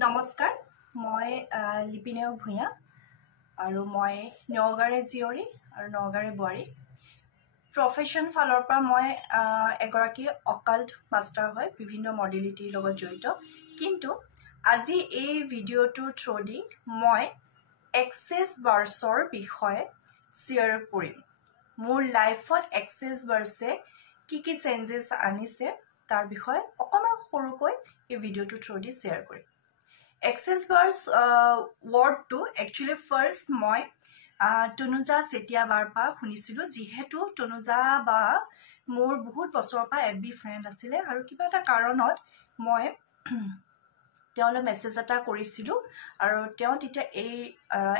নমস্কাৰ মই লিপিনেয় ভূঞা আৰু মই নগাঁৱৰে জীয়ৰী আৰু নগাঁৱৰে বোৱাৰী প্ৰফেশ্যন ফালৰ পৰা মই এগৰাকী অকাল্ট মাষ্টাৰ হয় বিভিন্ন মডেলিটিৰ লগত জড়িত কিন্তু আজি এই ভিডিঅ'টোৰ থ্ৰুদি মই এক্সেছ বাৰ্ছৰ বিষয়ে শ্বেয়াৰ কৰিম মোৰ লাইফত এক্সেছ বাৰ্ছে কি চেঞ্জেছ আনিছে তাৰ বিষয়ে অকণমান সৰুকৈ এই ভিডিঅ'টোৰ থ্ৰুদি শ্বেয়াৰ কৰিম এক্সেছ বাৰ্ছ ৱৰ্ডটো একচুৱেলি ফাৰ্ষ্ট মই তনুজা চেতিয়া বাৰ পৰা শুনিছিলোঁ যিহেতু তনুজা বা মোৰ বহুত বছৰৰ পৰা FB ফ্ৰেণ্ড আছিলে আৰু কিবা এটা কাৰণত মই তেওঁলৈ মেছেজ এটা কৰিছিলোঁ আৰু তেওঁ তেতিয়া এই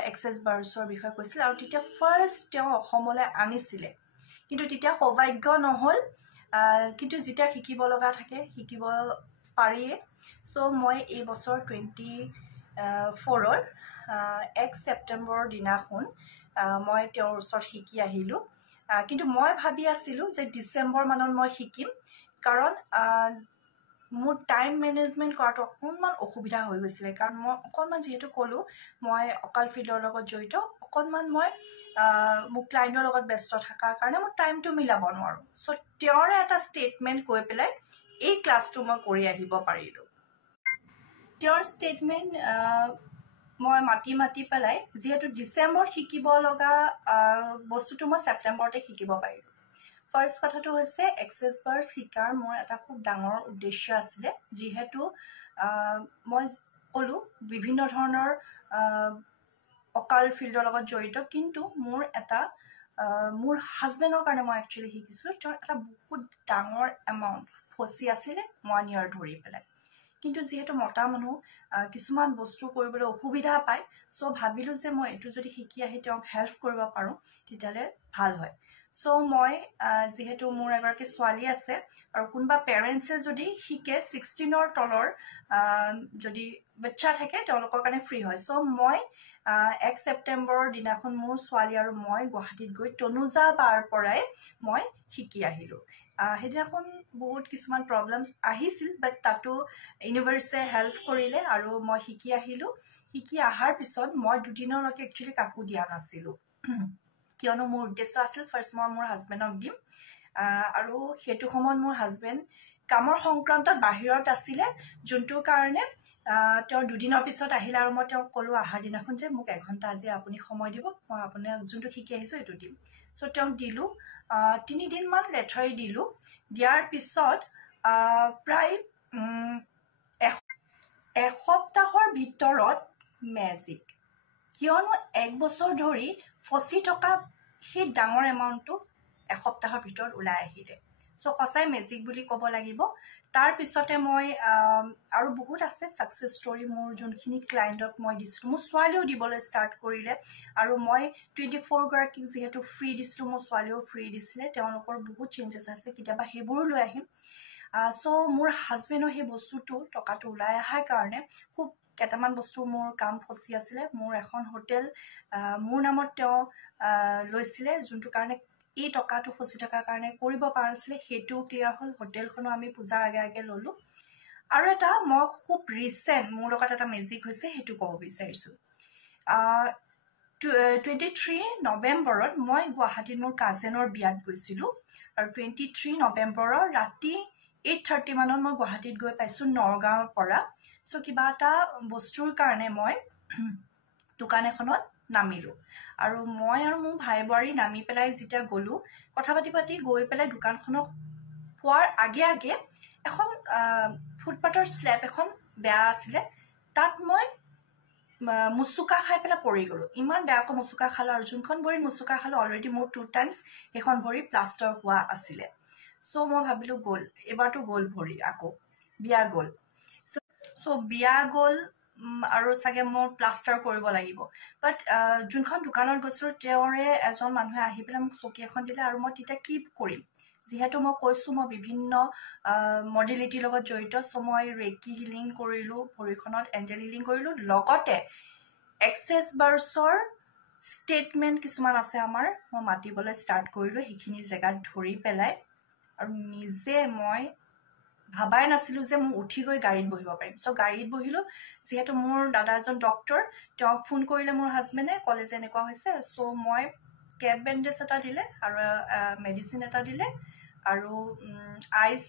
এক্সেছ বাৰ্ছৰ বিষয়ে কৈছিল আৰু তেতিয়া ফাৰ্ষ্ট তেওঁ অসমলৈ আনিছিলে কিন্তু তেতিয়া সৌভাগ্য নহ'ল কিন্তু যেতিয়া শিকিব লগা থাকে শিকিব পাৰিয়ে চ' মই এই বছৰ 24ৰ 1 ছেপ্টেম্বৰৰ দিনাখন মই তেওঁৰ ওচৰত শিকি আহিলোঁ কিন্তু মই ভাবি আছিলোঁ যে ডিচেম্বৰ মানত মই শিকিম কাৰণ মোৰ টাইম মেনেজমেণ্ট কৰাটো অকণমান অসুবিধা হৈ গৈছিলে কাৰণ মই অকণমান যিহেতু ক'লোঁ মই অকাল ফিল্ডৰ লগত জড়িত অকণমান মই মোৰ ক্লাইণ্টৰ লগত ব্যস্ত থকাৰ কাৰণে মই টাইমটো মিলাব নোৱাৰোঁ চ' তেওঁৰে এটা ষ্টেটমেণ্ট কৈ পেলাই এই ক্লাছটো মই কৰি আহিব পাৰিলোঁ তেওঁৰ ষ্টেটমেণ্ট মই মাতি পেলাই যিহেতু ডিচেম্বৰত শিকিব লগা বস্তুটো মই ছেপ্টেম্বৰতে শিকিব পাৰিলোঁ ফাৰ্ষ্ট কথাটো হৈছে এক্সেছ বাৰ্ছ শিকাৰ মোৰ এটা খুব ডাঙৰ উদ্দেশ্য আছিলে যিহেতু মই ক'লোঁ বিভিন্ন ধৰণৰ অকাল ফিল্ডৰ লগত জড়িত কিন্তু মোৰ এটা মোৰ হাজবেণ্ডৰ কাৰণে মই একচুৱেলি শিকিছিলোঁ তেওঁৰ এটা বহুত ডাঙৰ এমাউণ্ট ফচি আছিলে 1 year ধৰি পেলাই কিন্তু যিহেতু মতা মানুহ কিছুমান বস্তু কৰিবলৈ অসুবিধা পায় চ' ভাবিলোঁ যে মই এইটো যদি শিকি আহি তেওঁক হেল্প কৰিব পাৰোঁ তেতিয়াহ'লে ভাল হয় চ' মই যিহেতু মোৰ এগৰাকী ছোৱালী আছে আৰু কোনোবা পেৰেণ্টছে যদি শিকে 16ৰ তলৰ যদি বাচ্চা থাকে তেওঁলোকৰ কাৰণে ফ্ৰী হয় চ' মই 1 ছেপ্টেম্বৰৰ দিনাখন মোৰ ছোৱালী আৰু মই গুৱাহাটীত গৈ তনুজা বাৰ পৰাই মই শিকি আহিলোঁ সেইদিনাখন বহুত কিছুমান প্ৰব্লেমছ আহিছিল বাট তাতো ইউনিভাৰ্ছে হেল্প কৰিলে আৰু মই শিকি আহিলোঁ শিকি অহাৰ পিছত মই দুদিনলৈকে একচুৱেলি কাকো দিয়া নাছিলোঁ কিয়নো মোৰ উদ্দেশ্য আছিল ফাৰ্ষ্ট মই মোৰ হাজবেণ্ডক দিম আৰু সেইটো সময়ত মোৰ হাজবেণ্ড কামৰ সংক্ৰান্তত বাহিৰত আছিলে যোনটো কাৰণে তেওঁ দুদিনৰ পিছত আহিলে আৰু মই তেওঁক ক'লোঁ অহাৰ দিনাখন যে মোক এঘণ্টা আজি আপুনি সময় দিব মই আপোনাক যোনটো শিকি আহিছোঁ সেইটো দিম চ' তেওঁক দিলোঁ 3 দিনমান লেঠাৰি দিলোঁ দিয়াৰ পিছত প্ৰায় এসপ্তাহৰ ভিতৰত মেজিক কিয়নো 1 বছৰ ধৰি ফচি থকা সেই ডাঙৰ এমাউণ্টটো এসপ্তাহৰ ভিতৰত ওলাই আহিলে চ' সঁচাই মেজিক বুলি ক'ব লাগিব তাৰ পিছতে মই আৰু বহুত আছে ছাকচেছ ষ্টৰী মোৰ যোনখিনি ক্লাইণ্টক মই দিছিলোঁ মোৰ ছোৱালীও দিবলৈ ষ্টাৰ্ট কৰিলে আৰু মই 24 গৰাকীক যিহেতু ফ্ৰী দিছিলোঁ মোৰ ছোৱালীও ফ্ৰী দিছিলে তেওঁলোকৰ বহুত চেঞ্জেছ আছে কেতিয়াবা সেইবোৰো লৈ আহিম চ' মোৰ হাজবেণ্ডৰ সেই বস্তুটো টকাটো ওলাই অহাৰ কাৰণে খুব কেইটামান বস্তু মোৰ কাম ফচি আছিলে মোৰ এখন হোটেল মোৰ নামত তেওঁ লৈছিলে যোনটো কাৰণে এই টকাটো ফচি থকাৰ কাৰণে কৰিব পৰা নাছিলে সেইটোও ক্লিয়াৰ হ'ল হোটেলখনো আমি পূজাৰ আগে ল'লোঁ আৰু এটা মই খুব ৰিচেণ্ট মোৰ লগত এটা মেজিক হৈছে সেইটো ক'ব বিচাৰিছোঁ 23 নৱেম্বৰত মই গুৱাহাটীত মোৰ কাজেনৰ বিয়াত গৈছিলোঁ আৰু 23 নৱেম্বৰৰ ৰাতি 8:30 মানত মই গুৱাহাটীত গৈ পাইছোঁ নগাঁৱৰ পৰা চ' কিবা এটা বস্তুৰ কাৰণে মই দোকান এখনত নামিলোঁ আৰু মই আৰু মোৰ ভাই বোৱাৰী নামি পেলাই যেতিয়া গ'লোঁ কথা পাতি গৈ পেলাই দোকানখনত পোৱাৰ আগে এখন ফুটপাথৰ স্লেব এখন বেয়া আছিলে তাত মই মুচুকা খাই পেলাই পৰি গ'লোঁ ইমান বেয়াকৈ মুচুকা খালোঁ আৰু যোনখন ভৰিত মুচুকা খালোঁ অলৰেডি মোৰ 2 times সেইখন ভৰি প্লাষ্টাৰ হোৱা আছিলে চ' মই ভাবিলোঁ গ'ল এবাৰতো গ'ল ভৰি আকৌ বিয়া গ'ল চ' বিয়া গ'ল আৰু চাগে মোৰ প্লাষ্টাৰ কৰিব লাগিব বাট যোনখন দোকানত গৈছিলোঁ তেওঁৰে এজন মানুহে আহি পেলাই মোক চকী এখন দিলে আৰু মই তেতিয়া কি কৰিম যিহেতু মই কৈছোঁ মই বিভিন্ন মডেলিটিৰ লগত জড়িত চ' মই ৰেকি হিলিং কৰিলোঁ ভৰিখনত এঞ্জেল হিলিং কৰিলোঁ লগতে এক্সেছ বাৰ্ছৰ ষ্টেটমেণ্ট কিছুমান আছে আমাৰ মই মাতিবলৈ ষ্টাৰ্ট কৰিলোঁ সেইখিনি জেগাত ধৰি পেলাই আৰু নিজে মই ভাবাই নাছিলোঁ যে মই উঠি গৈ গাড়ীত বহিব পাৰিম। চ' গাড়ীত বহিলোঁ, যিহেতু মোৰ দাদা এজন ডক্টৰ, তেওঁক ফোন কৰিলে মোৰ হাজবেণ্ডে, ক'লে যে এনেকুৱা হৈছে। চ' মই কেপ বেণ্ডেজ এটা দিলে আৰু মেডিচিন এটা দিলে আৰু আইচ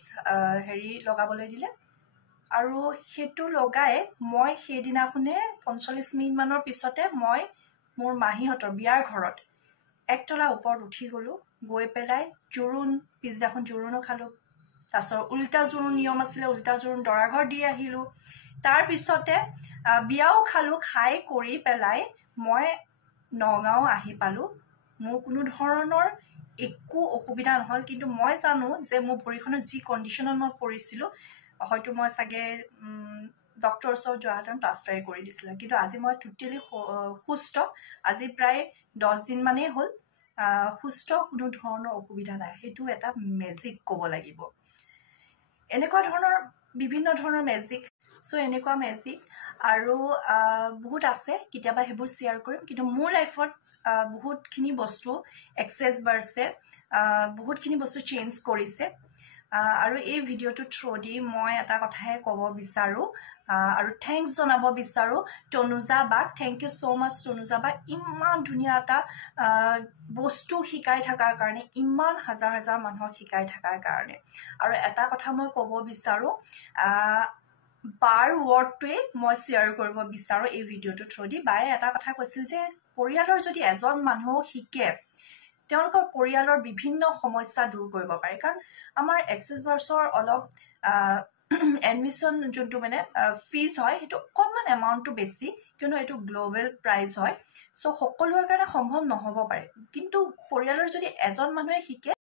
লগাবলৈ দিলে। আৰু সেইটো লগাই মই সেইদিনাখনে 45 মিনিটমানৰ পিছতে মই মোৰ মাহীহঁতৰ বিয়াৰ ঘৰত একতলা ওপৰত উঠি গ'লোঁ। গৈ পেলাই জোৰোণ, পিছদিনাখন জোৰোণো খালোঁ। তাৰপিছত উল্টা জোৰোণ নিয়ম আছিলে, উল্টা জোৰোণ দৰা ঘৰ দি আহিলোঁ। তাৰপিছতে বিয়াও খালোঁ। খাই কৰি পেলাই মই নগাঁও আহি পালোঁ। মোৰ কোনো ধৰণৰ একো অসুবিধা নহ'ল। কিন্তু মই জানো যে মোৰ ভৰিখনত যি কণ্ডিশ্যনত মই পৰিছিলোঁ, হয়তো মই চাগে ডক্টৰৰ ওচৰত যোৱাহেঁতেন প্লাষ্টাৰে কৰি দিছিলে। কিন্তু আজি মই টোটেলি সুস্থ। আজি প্ৰায় 10 দিনমানেই হ'ল সুস্থ, কোনো ধৰণৰ অসুবিধা নাই। সেইটো এটা মেজিক ক'ব লাগিব। এনেকুৱা ধৰণৰ বিভিন্ন ধৰণৰ মেজিক, চ' এনেকুৱা মেজিক আৰু বহুত আছে, কেতিয়াবা সেইবোৰ শ্বেয়াৰ কৰিম। কিন্তু মোৰ লাইফত বহুতখিনি বস্তু এক্সেছ বাঢ়ছে, বহুতখিনি বস্তু চেঞ্জ কৰিছে। আৰু এই ভিডিঅ'টোৰ থ্ৰু দি মই এটা কথাহে ক'ব বিচাৰোঁ আৰু থেংকছ জনাব বিচাৰোঁ তনুজা বাক। থেংক ইউ ছ' মাছ তনুজা বা, ইমান ধুনীয়া এটা বস্তু শিকাই থকাৰ কাৰণে, ইমান হাজাৰ হাজাৰ মানুহক শিকাই থকাৰ কাৰণে। আৰু এটা কথা মই ক'ব বিচাৰোঁ, বাৰ ৱৰ্ডটোৱে মই শ্বেয়াৰ কৰিব বিচাৰোঁ এই ভিডিঅ'টোৰ থ্ৰু দি। বায়ে এটা কথা কৈছিল যে পৰিয়ালৰ যদি এজন মানুহ শিকে, তেওঁলোকৰ পৰিয়ালৰ বিভিন্ন সমস্যা দূৰ কৰিব পাৰে। কাৰণ আমাৰ এক্সেছ বাৰ্ছৰ অলপ এডমিশ্যন যোনটো মানে ফিজ হয়, সেইটো অকণমান এমাউণ্টটো বেছি, কিয়নো এইটো গ্ল'বেল প্ৰাইজ হয়। চ' সকলোৰে কাৰণে সম্ভৱ নহ'ব পাৰে। কিন্তু পৰিয়ালৰ যদি এজন মানুহে শিকে,